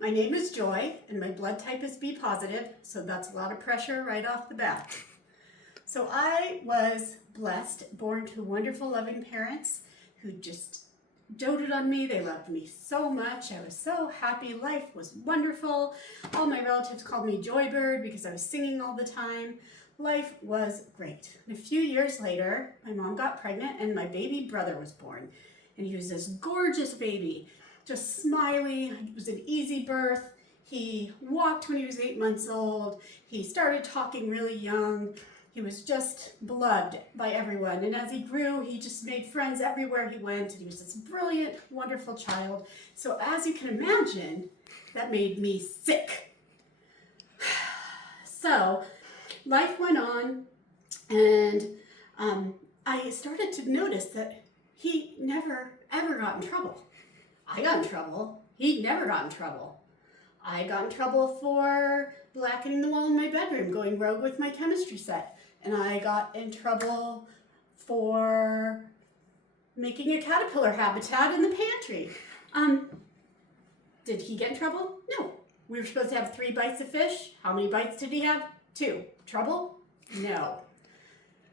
My name is Joy, and my blood type is B positive, so that's a lot of pressure right off the bat. So I was blessed, born to wonderful, loving parents who just doted on me. They loved me so much. I was so happy. Life was wonderful. All my relatives called me Joybird because I was singing all the time. Life was great. And a few years later, my mom got pregnant and my baby brother was born. And he was this gorgeous baby, just smiley. It was an easy birth. He walked when he was 8 months old. He started talking really young. He was just beloved by everyone. And as he grew, he just made friends everywhere he went. And he was this brilliant, wonderful child. So as you can imagine, that made me sick. So life went on, and I started to notice that he never, ever got in trouble. I got in trouble. He never got in trouble. I got in trouble for blackening the wall in my bedroom, going rogue with my chemistry set. And I got in trouble for making a caterpillar habitat in the pantry. Did he get in trouble? No. We were supposed to have 3 bites of fish. How many bites did he have? 2. Trouble? No.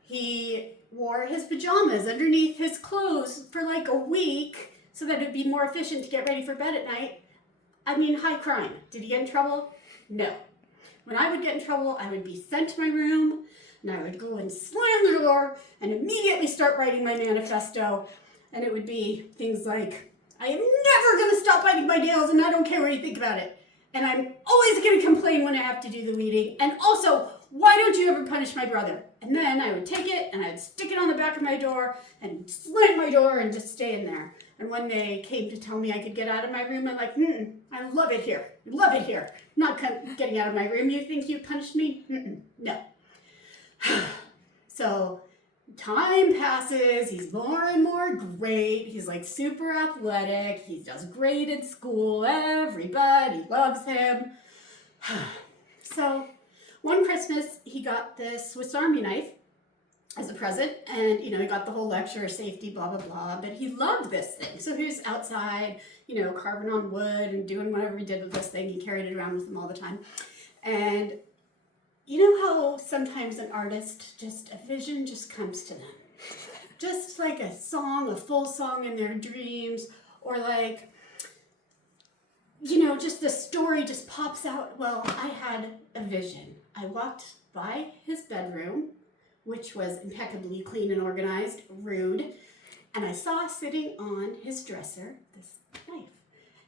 He wore his pajamas underneath his clothes for like a week so that it'd be more efficient to get ready for bed at night. I mean, high crime. Did he get in trouble? No. When I would get in trouble, I would be sent to my room, and I would go and slam the door and immediately start writing my manifesto. And it would be things like, I am never going to stop biting my nails, and I don't care what you think about it. And I'm always going to complain when I have to do the weeding. And also, why don't you ever punish my brother? And then I would take it and I'd stick it on the back of my door and slam my door and just stay in there. And when they came to tell me I could get out of my room, I'm like, I love it here. I love it here. I'm not getting out of my room. You think you punished me? No. So time passes. He's more and more great. He's like super athletic. He does great at school. Everybody loves him. So one Christmas, he got this Swiss Army knife as a present, and he got the whole lecture, safety, blah, blah, blah, but he loved this thing. So he was outside, carving on wood and doing whatever he did with this thing. He carried it around with him all the time. And you know how sometimes an artist, just a vision just comes to them? Just like a song, a full song in their dreams, or like, just the story just pops out. Well, I had a vision. I walked by his bedroom, which was impeccably clean and organized, rude, and I saw sitting on his dresser this knife.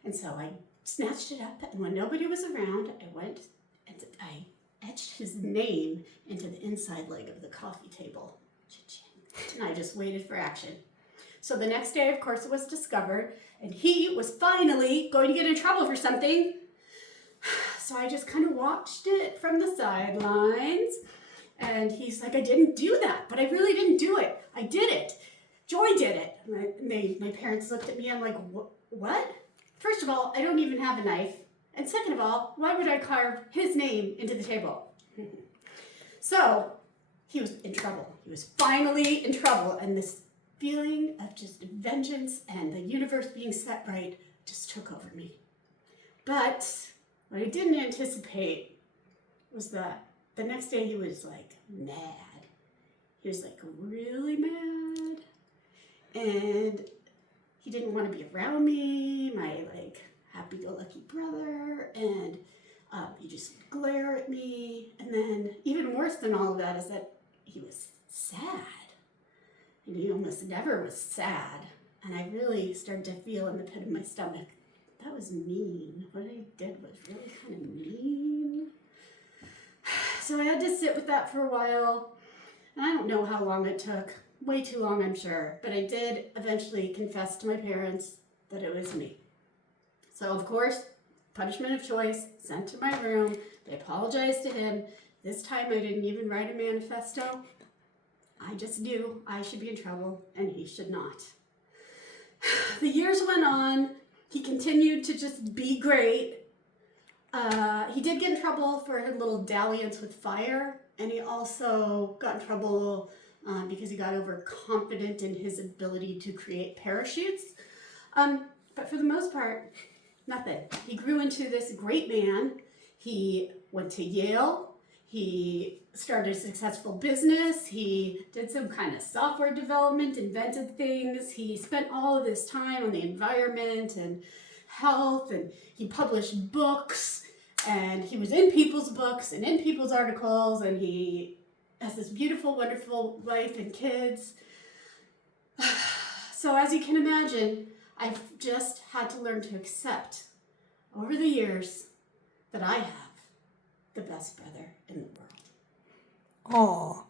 And so I snatched it up, and when nobody was around, I went and I etched his name into the inside leg of the coffee table. Cha-ching. And I just waited for action. So the next day, of course, it was discovered, and he was finally going to get in trouble for something. So I just kind of watched it from the sidelines, and he's like, I didn't do that, but I really didn't do it. I did it. Joy did it. My parents looked at me, I'm like, what? First of all, I don't even have a knife. And second of all, why would I carve his name into the table? So he was in trouble. He was finally in trouble, and this feeling of just vengeance and the universe being set right just took over me. But what I didn't anticipate was that the next day he was like mad. He was like really mad. And he didn't want to be around me, my like happy-go-lucky brother, and he just glare at me. And then even worse than all of that is that he was sad. And he almost never was sad. And I really started to feel in the pit of my stomach, that was mean. What I did was really kind of mean. So I had to sit with that for a while. And I don't know how long it took. Way too long, I'm sure. But I did eventually confess to my parents that it was me. So, of course, punishment of choice, sent to my room. I apologized to him. This time I didn't even write a manifesto. I just knew I should be in trouble and he should not. The years went on. He continued to just be great. He did get in trouble for a little dalliance with fire, and he also got in trouble because he got overconfident in his ability to create parachutes. But for the most part, Nothing. He grew into this great man. He went to Yale. He started a successful business. He did some kind of software development, invented things. He spent all of this time on the environment and health, and he published books, and he was in people's books and in people's articles, and he has this beautiful, wonderful wife and kids. So as you can imagine, I've just had to learn to accept over the years that I have the best brother in the world. Oh.